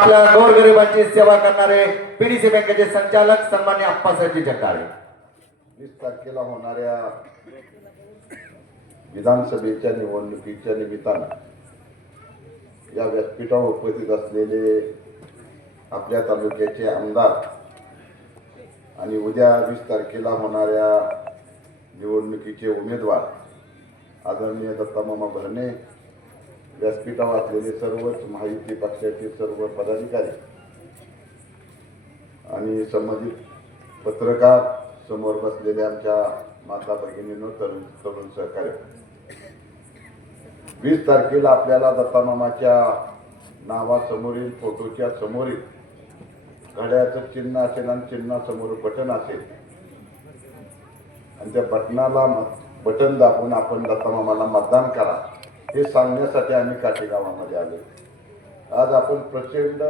आपल्या गोरगरिबांची सेवा करणारे पीडीसी बँकेचे संचालक सन्मान्य अप्पासाहेबजी जगदाळे. वीस तारखेला होणाऱ्या विधानसभेच्या निवडणुकीच्या निमित्तानं या व्यासपीठावर उपस्थित असलेले आपल्या तालुक्याचे आमदार आणि उद्या वीस तारखेला होणाऱ्या निवडणुकीचे उमेदवार आदरणीय दत्तामामा भरणे व्यासपीठावर असलेले सर्वच माहिती पक्षाचे सर्व पदाधिकारी आणि संबंधित पत्रकार समोर बसलेल्या आमच्या माता भगिनीनं तरुण तरुण सहकार्य वीस तारखेला आपल्याला दत्तामामाच्या नावासमोरील फोटोच्या समोरील घड्याचं चिन्ह असेल आणि चिन्हासमोर बटन असेल. आणि त्या बटनाला बटन दाबून आपण दत्तामामाला मतदान करा. हे सांगण्यासाठी आम्ही काठी गावामध्ये आलो. आज आपण प्रचंड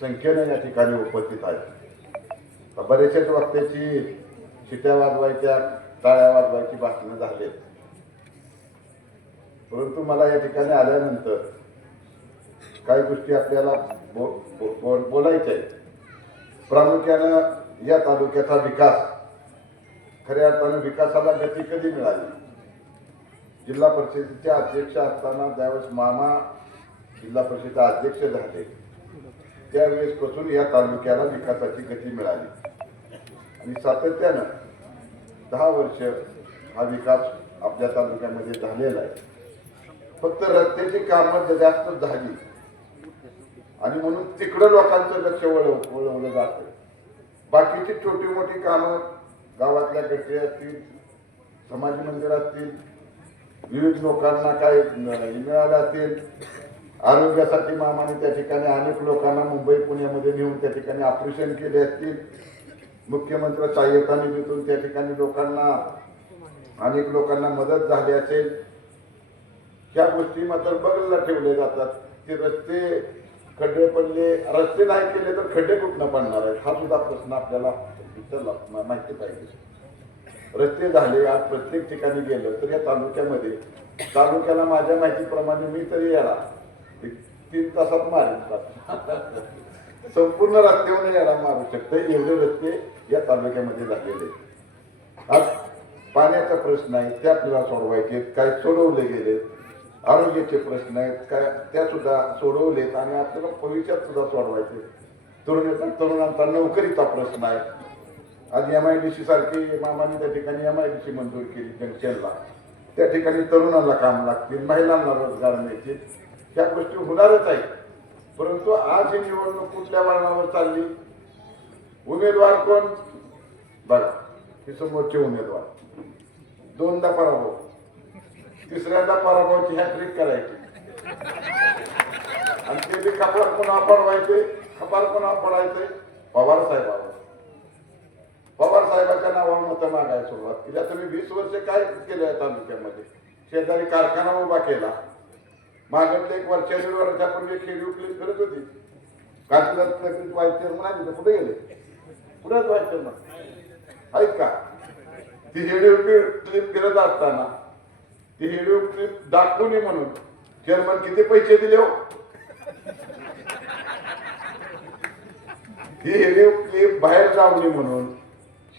संख्येने या ठिकाणी उपस्थित आहे बरेचशाच वक्त्याची शिट्या वाजवायच्या टाळ्या वाजवायची भाषणं झालीत. परंतु मला या ठिकाणी आल्यानंतर काही गोष्टी आपल्याला बो, बो, बो- बोलायच्या आहेत. प्रामुख्यानं या तालुक्याचा विकास खऱ्या अर्थानं विकासाला गती कधी मिळाली? जिल्हा परिषदेचे अध्यक्ष असताना ज्यावेळेस मामा जिल्हा परिषद अध्यक्ष झाले त्यावेळेसपासून या तालुक्याला विकासाची गती मिळाली. आणि सातत्यानं दहा वर्ष हा विकास आपल्या तालुक्यामध्ये झालेला आहे. फक्त रस्त्याची कामं जास्त झाली. आणि म्हणून तिकडं लोकांचं लक्ष वळव वळवलं जातं. बाकीची छोटी मोठी कामं गावातल्या गटे असतील समाज मंदिर असतील विविध लोकांना काही मिळालं असतील. आरोग्यासाठी मामाने त्या ठिकाणी अनेक लोकांना मुंबई पुण्यामध्ये नेऊन त्या ठिकाणी ऑपरेशन केले असतील. मुख्यमंत्री सहाय्यता निधीतून त्या ठिकाणी लोकांना अनेक लोकांना मदत झाली असेल. ह्या गोष्टी मात्र बगलला ठेवले जातात. ते रस्ते खड्डे पडले. रस्ते नाही केले तर खड्डे कुठनं पडणार आहेत? हा सुद्धा प्रश्न आपल्याला विचारला माहिती पाहिजे. रस्ते झाले आज प्रत्येक ठिकाणी गेलं तर या तालुक्यामध्ये तालुक्याला माझ्या माहितीप्रमाणे मी तरी याला. एक तीन तासात मारेन. संपूर्ण रस्त्यावर याला मारू शकतो. एवढे रस्ते या तालुक्यामध्ये झालेले आज पाण्याचा प्रश्न आहे त्या आपल्याला सोडवायचे आहेत. काय सोडवले गेले आरोग्याचे प्रश्न आहेत. काय त्या सुद्धा सोडवलेत आणि आपल्याला भविष्यात सुद्धा सोडवायचे तरुणांचा तरुणांचा नोकरीचा प्रश्न आहे. आज एम आय डी सी सारखी मामाने त्या ठिकाणी एम आय डी सी मंजूर केली जंक्शनला. त्या ठिकाणी तरुणांना काम लागतील महिलांना रोजगार मिळतील ह्या गोष्टी होणारच आहेत. परंतु आज ही निवडणूक कुठल्या वळणावर चालली? उमेदवार कोण? बघा हे समोरचे उमेदवार. दोनदा पराभव. तिसऱ्यांदा पराभवाची हॅट्रिक करायची. आणि ते बी कपाळ कोणा पडवायचे कपाळ कोणा पडायचे. पवार साहेबावर पवार साहेबांच्या नावावर मतं मागायला सुरुवात केली. आता मी वीस वर्ष काय केलं या तालुक्यामध्ये? शेजारी कारखाना उभा केला. मागच्या एक वर्षा दीड वर्षापूर्वी खेडी उकली करत होती. काशीनाथ व्हाईस चेअरमन आहे तिथे कुठे गेले? कुठेच व्हाईस चेअरमन आहेत का? ती हेडी क्लिप फिरत असताना ती हेडी क्लिप दाखवू नये म्हणून चेअरमन किती पैसे दिले हो? ही हेडी क्लिप बाहेर जाऊ नये म्हणून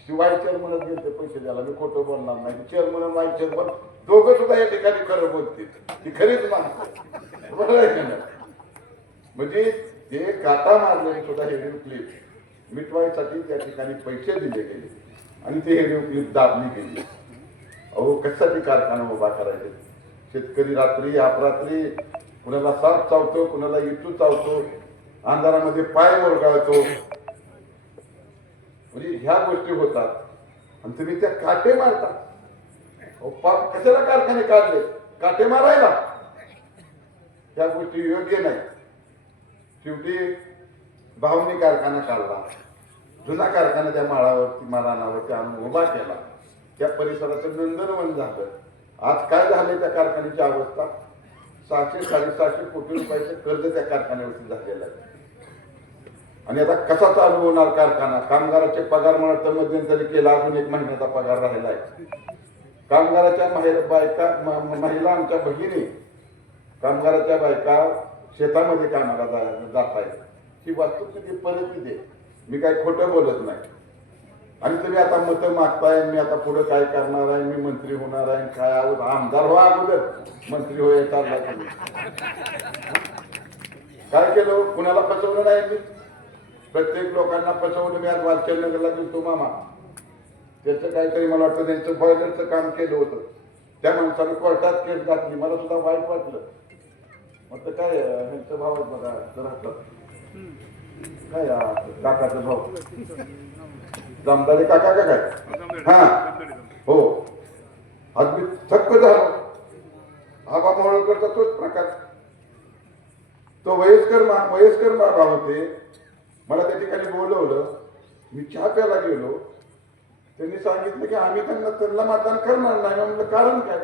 शिवाय चेअरमनच गेले पैसे द्यायला. मी खोटं बोलणार नाही. चेअरमन वाईस चेअरमन दोघं सुद्धा या ठिकाणी खरं बोलतील. ती खरीच मानतात बरोबर आहे म्हणजे ते काटा मारलं सुद्धा हेडिओ क्लिप मिटवायसाठी त्या ठिकाणी पैसे दिले गेले. आणि ते हेडिओ क्लिप दाबली गेली. अहो कशासाठी कारखाना उभा करायचे? शेतकरी रात्री अपरात्री कुणाला साप चावतो कुणाला इटू चावतो अंधारामध्ये पाय मोरगाळतो म्हणजे ह्या गोष्टी होतात. आणि तुम्ही त्या काटे मारता कशाला कारखाने काढले? काटे मारायला. त्या गोष्टी योग्य नाही. शेवटी भावनी कारखाना काढला. जुना कारखाना त्या माळावरती माराणावरती आणून उभा केला. त्या परिसराचं नंदनवन झालं. आज काय झालंय त्या कारखान्याची अवस्था? सहाशे साडेसहाशे कोटी रुपयाचं कर्ज त्या कारखान्यावरती झालेलं आहे. आणि आता कसा चालू होणार कारखाना? कामगाराचे पगार म्हणत मध्यंतरी केला अजून एक महिन्याचा पगार राहिला आहे. कामगाराच्या महिला बायका म- महिला आमच्या भगिनी कामगाराच्या बायका शेतामध्ये कामाला जा- जात आहेत. ही किती परिस्थिती आहे मी काही खोटं बोलत नाही. आणि तुम्ही आता मतं मागताय मी आता पुढे काय करणार आहे मी मंत्री होणार आहे काय आहोत? आमदार व्हा अगोदर. मंत्री होय चालला काय केलं? कुणाला पचवलं नाही मी? प्रत्येक लोकांना फसवून मी आज वाचन नगरला दिसतो मामा. त्याचं काहीतरी मला वाटतं त्यांचं बॉयलरचं काम केलं होतं. त्या माणसाने कोर्टात केस घातली. मला सुद्धा वाईट वाटलं. मग तर काय ह्यांचं भाव आहेत बघा जरा काय काकाचा काकाचं भाव? जमदारे काका का काय? हा. हो. आज मी थक्क झालो. आबा मोहोळकरचा तोच प्रकार. तो वयस्कर मा वयस्कर बाबा होते. मला त्या ठिकाणी बोलवलं. मी चहा प्यायला गेलो. त्यांनी सांगितलं की आम्ही त्यांना त्यांना मतदान करणार नाही. म्हणलं कारण काय?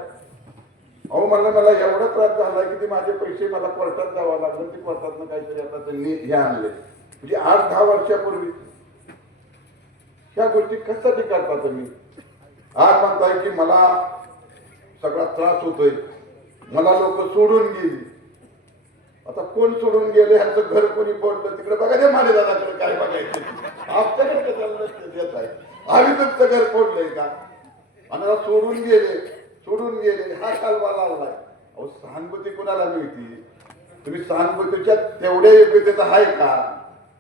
अहो म्हणलं मला एवढा त्रास झाला की ते माझे पैसे मला कोर्टात जावं लागलं. ते कोर्टातनं काहीतरी आता त्यांनी हे आणले. म्हणजे आठ दहा वर्षापूर्वी. ह्या गोष्टी कशासाठी करता तुम्ही? आज म्हणताय की मला सगळा त्रास होतोय. मला लोक सोडून गेली. आता कोण सोडून गेले? ह्याचं घर कोणी पडलं तिकडे बघा ते माने दादाकडे काय बघायचं. आमच्याकडे देत आहे. आम्ही तुमचं घर फोडलंय का? आणि आता सोडून गेले सोडून गेले. हा कालवा लावलाय. अहो सहानुभूती कोणाला मिळती? तुम्ही सहानुभूतीच्या तेवढ्या योग्यतेचा आहे का?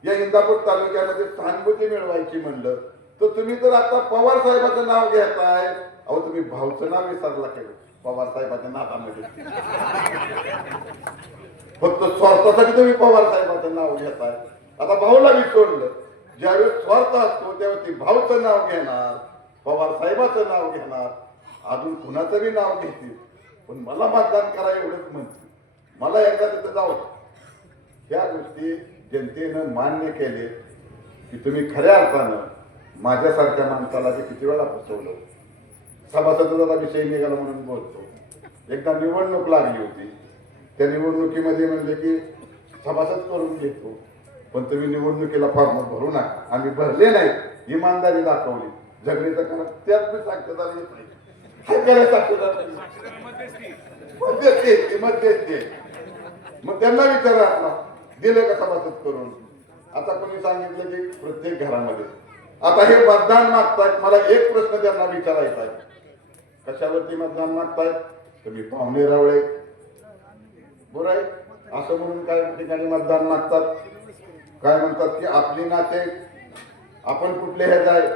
या इंदापूर तालुक्यामध्ये सहानुभूती मिळवायची म्हणलं तर तुम्ही तर आता पवार साहेबाचं नाव घेताय. अहो तुम्ही भाऊचं नाव विसरला केलं पवार साहेबाच्या नावामध्ये फक्त स्वार्थासाठी तुम्ही पवार साहेबाचं नाव घेताय. आता भाऊला मी सोडलं ज्यावेळेस स्वार्थ असतो त्यावेळेस ती भाऊचं नाव घेणार पवार साहेबाचं नाव घेणार. अजून कुणाचं बी नाव घेतील. पण मला मतदान करा एवढंच म्हणते मला एकदा तिथं जाऊ ह्या गोष्टी जनतेनं मान्य केले की तुम्ही खऱ्या अर्थानं माझ्यासारख्या माणसाला ते किती वेळा फसवलं सभासदाचा विषय निघाला म्हणून बोलतो. एकदा निवडणूक लागली होती. त्या निवडणुकीमध्ये म्हणले की सभासद करून घेतो. पण तुम्ही निवडणुकीला फॉर्म भरू नका. आम्ही भरले नाही इमानदारी दाखवली. झगडीचं कारण त्यात मी साक्षरता येत नाही. मग त्यांना विचारा आपला. दिलं का सभासद करून? आता कोणी सांगितलं की प्रत्येक घरामध्ये. आता हे मतदान मागतायत. मला एक प्रश्न त्यांना विचारायचा आहे. कशावरती मतदान मागतायत? तुम्ही पाहुणे रावळे. बरं आहे. असं म्हणून काही ठिकाणी मतदान मागतात. काय म्हणतात की आपली नाते आपण कुठले हे जाय.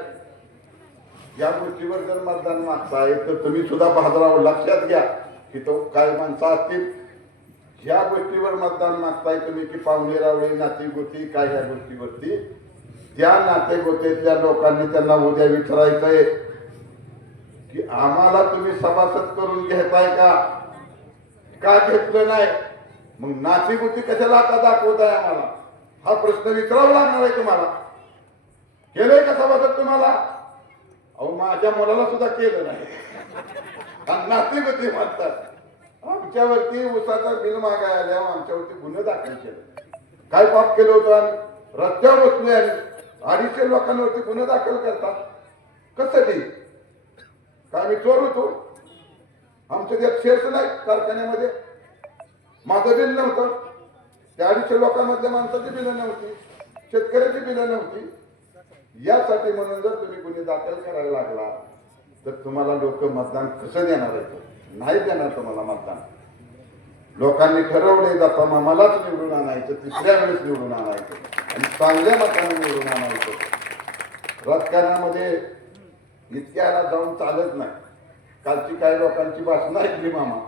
या गोष्टीवर जर मतदान मागताय तर तुम्ही सुद्धा भाजरावं लक्षात घ्या की तो काय माणसं असतील. ह्या गोष्टीवर मतदान मागताय तुम्ही की पाहुणे रावळे नाती गोती काय ह्या गोष्टीवरती. त्या नाते गोतेतल्या लोकांनी त्यांना उद्या विचारायचंय की आम्हाला तुम्ही सभासद करून घेताय का? का घेतलं नाही? मग नाती होती कशाला आता दाखवताय आम्हाला? हा प्रश्न विचारावा लागणार आहे तुम्हाला. केलंय का सभासद तुम्हाला? अहो माझ्या मुलाला सुद्धा केलं नाही. आणि नातेगती म्हणतात. आमच्यावरती उसाचा बिल मागाय आल्यावर आमच्यावरती गुन्हे दाखल केले. काय पाप केलं होतं आम्ही? रस्त्यावर बसलोय आम्ही. अडीचशे लोकांवरती गुन्हे दाखल करतात. कसं ते का आम्ही चोर होतो? आमच्या त्यात शेअर्स नाही कारखान्यामध्ये माझं बिल नव्हतं. त्या अडीचशे लोकांमधल्या माणसाची बिलं नव्हती शेतकऱ्याची बिलं नव्हती. यासाठी म्हणून जर तुम्ही कोणी दाखल करायला लागला तर तुम्हाला लोक मतदान कसं देणार आहे नाही देणार तुम्हाला मतदान. लोकांनी ठरवले जाता मलाच निवडून आणायचं तिसऱ्या वेळेस निवडून आणायचं. आणि चांगल्या मताने निवडून आणायचं. राजकारणामध्ये इतक्याला जाऊन चालत नाही. कालची काही लोकांची भाषणं ऐकली मामा?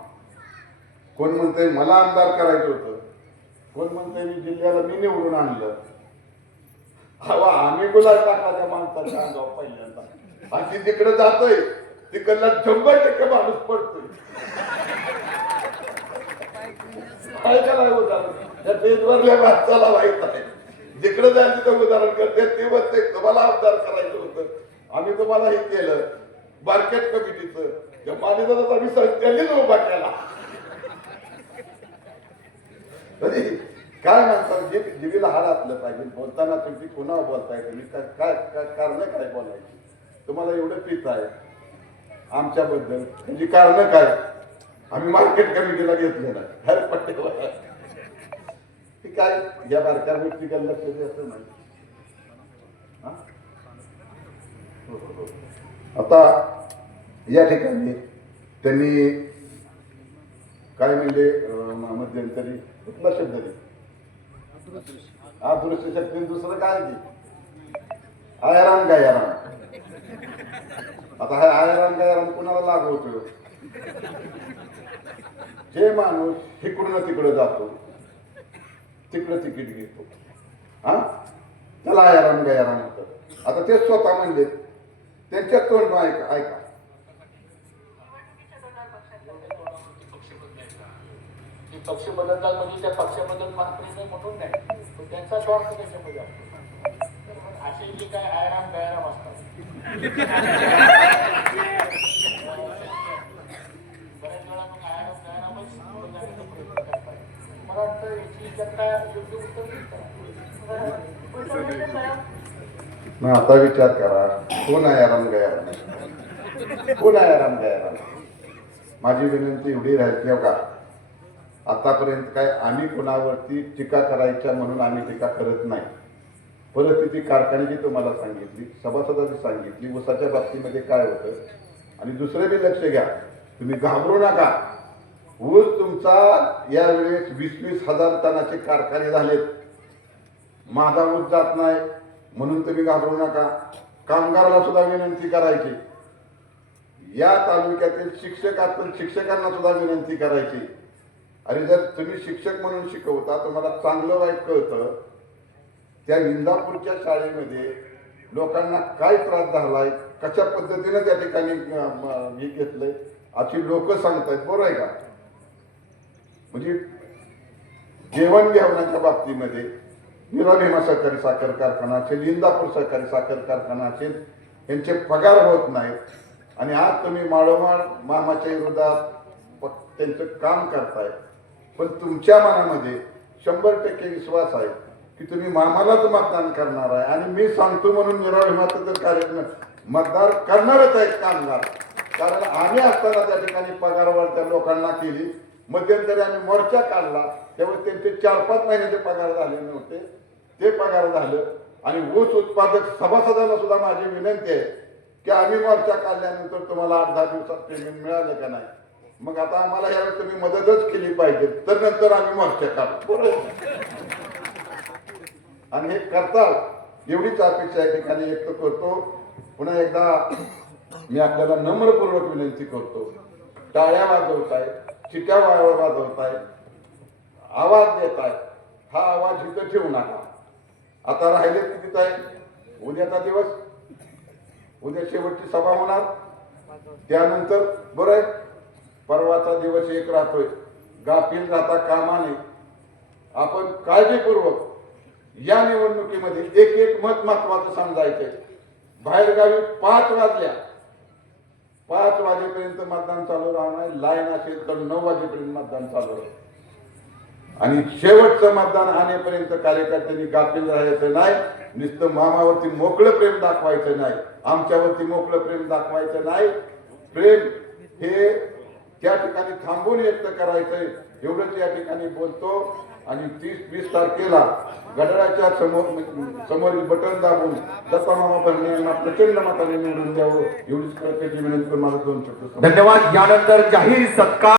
कोण म्हणतंय मला आमदार करायचं होतं? कोण म्हणतंय मी जिल्ह्याला मी निवडून आणलं? हवा आम्ही गुलाब टाकला त्या माणसाच्या अंगावर पहिल्यांदा. आणि तिकडे जातोय तिकडला शंभर टक्के माणूस पडतोय. काय करायला उदाहरण? त्या देशभरल्या माणसाला माहीत आहे. जिकडे जायचं उदाहरण करते ते म्हणते तुम्हाला आमदार करायचं होतं. आम्ही तुम्हाला हे केलं. मार्केट कमिटीचं. त्या मान्यता आम्ही त्यांनीच उभा केला. तरी काय म्हणतात जे जीवीला हाड असलं पाहिजे बोलताना तुम्ही कुणा बोलताय तुम्ही? काय काय काय कारण काय बोलायची? तुम्हाला एवढं पित आहे आमच्याबद्दल. म्हणजे कारण काय? आम्ही मार्केट कमिटीला घेतलेलं ना हर पट्टेवर ती काय या बारक्या गोष्टी लक्ष द्यायचं नाही. हा? हो, हो, हो. आता या ठिकाणी त्यांनी काय म्हणजे मध्यंतरी कुठला शब्द दे अदृश्य शक्ती दुसरं काय दे आयाराम गायाराम. आता हा आयाराम गायाराम कुणाला लागवतो जे माणूस इकडून तिकडं जातो तिकडं तिकीट घेतो. हा? त्याला आयाराम गायाराम होतं आता ते स्वतः म्हणले त्यांच्यात तोंड ऐका ऐका. की पक्ष बदलतात म्हणजे त्या पक्षाबद्दल मंत्री नाही म्हणून नाही. पण त्यांचा स्वार्थ त्याच्यामध्ये. असतो तर असे जे काय आयराम असतात. मला वाटतं याची चर्चा योग्य उत्तर? मग आता विचार करा कोण आहे आराम गयाराम कोण आहे आराम गयाराम माझी विनंती एवढी राहायची हो का? आतापर्यंत काय आम्ही कोणावरती टीका करायच्या म्हणून आम्ही टीका करत नाही. परिस्थिती कारखान्याची तुम्हाला सांगितली सभासदाची सांगितली ऊसाच्या बाबतीमध्ये काय होतं? आणि दुसरं बी लक्ष घ्या तुम्ही घाबरू नका. ऊस तुमचा यावेळेस वीस वीस हजार टनाचे कारखाने झालेत. माझा ऊस जात नाही. म्हणून तुम्ही घाबरू नका. कामगाराला सुद्धा विनंती करायची. या तालुक्यातील शिक्षक शिक्षकांना सुद्धा विनंती करायची. आणि जर तुम्ही शिक्षक म्हणून शिकवता तुम्हाला चांगलं वाईट कळतं. त्या इंदापूरच्या शाळेमध्ये लोकांना काय त्रास झालाय कशा पद्धतीनं त्या ठिकाणी हे घेतलंय अशी लोक सांगतायत बरोबर आहे का? म्हणजे जेवण जेवणाच्या बाबतीमध्ये मीरा सहकारी साखर कारखाना असेल इंदापूर सहकारी साखर कारखाना असेल यांचे पगार होत नाहीत. आणि आज तुम्ही माळोमाळ मामाच्या विरोधात त्यांचं काम करताय. पण तुमच्या मनामध्ये शंभर टक्के विश्वास आहे की तुम्ही मामालाच मतदान करणार आहे. आणि मी सांगतो म्हणून मीरा तर कार्य मतदार करणारच आहेत कामगार कारण आम्ही असताना त्या ठिकाणी पगारवर त्या लोकांना केली. मध्यंतरी आम्ही मोर्चा काढला. त्यावेळेस त्यांचे चार पाच महिन्याचे पगार झाले नव्हते. ते पगार झालं. आणि ऊस उत्पादक सभासदांना सुद्धा माझी विनंती आहे की आम्ही मोर्चा काढल्यानंतर तुम्हाला आठ दहा दिवसात पेमेंट मिळालं का नाही? मग आता आम्हाला यावर तुम्ही मदतच केली पाहिजे. तर नंतर आम्ही मोर्चा काढू. आणि हे करतात एवढीच अपेक्षा या ठिकाणी व्यक्त करतो. पुन्हा एकदा मी आपल्याला नम्रपूर्वक विनंती करतो. टाळ्या वाजवताय चिट्या वा- वाजवताय आवाज देताय. हा आवाज इथं ठेवू नका. आता राहिले किती आहे उद्याचा दिवस. उद्या शेवटची सभा होणार. त्यानंतर बरं आहे परवाचा दिवस एक राहतोय. गाफील राहता कामा नये आपण काळजीपूर्वक या निवडणुकीमध्ये एक एक मत महत्वाचं समजायचंय. बाहेरगावी पाच वाजल्या. पाच वाजेपर्यंत मतदान चालू राहणार. लाईन असेल तर नऊ वाजेपर्यंत मतदान चालू राहणार. आणि शेवटचं मतदान आणेपर्यंत कार्यकर्त्यांनी गाफील राहायचं नाही. नुसतं मामावरती मोकळं प्रेम दाखवायचं नाही. आमच्यावरती मोकळं प्रेम दाखवायचं नाही. प्रेम हे त्या ठिकाणी थांबून व्यक्त करायचंय. एवढंच या ठिकाणी बोलतो. आणि तीस वीस तारखेला गडाच्या समोर समोरील बटन दाबून दत्ता मामा भरणे यांना प्रचंड मताने निवडून द्यावं. एवढीच करण्याची विनंती माझा दोन शब्द धन्यवाद. यानंतर जाहीर सत्कार.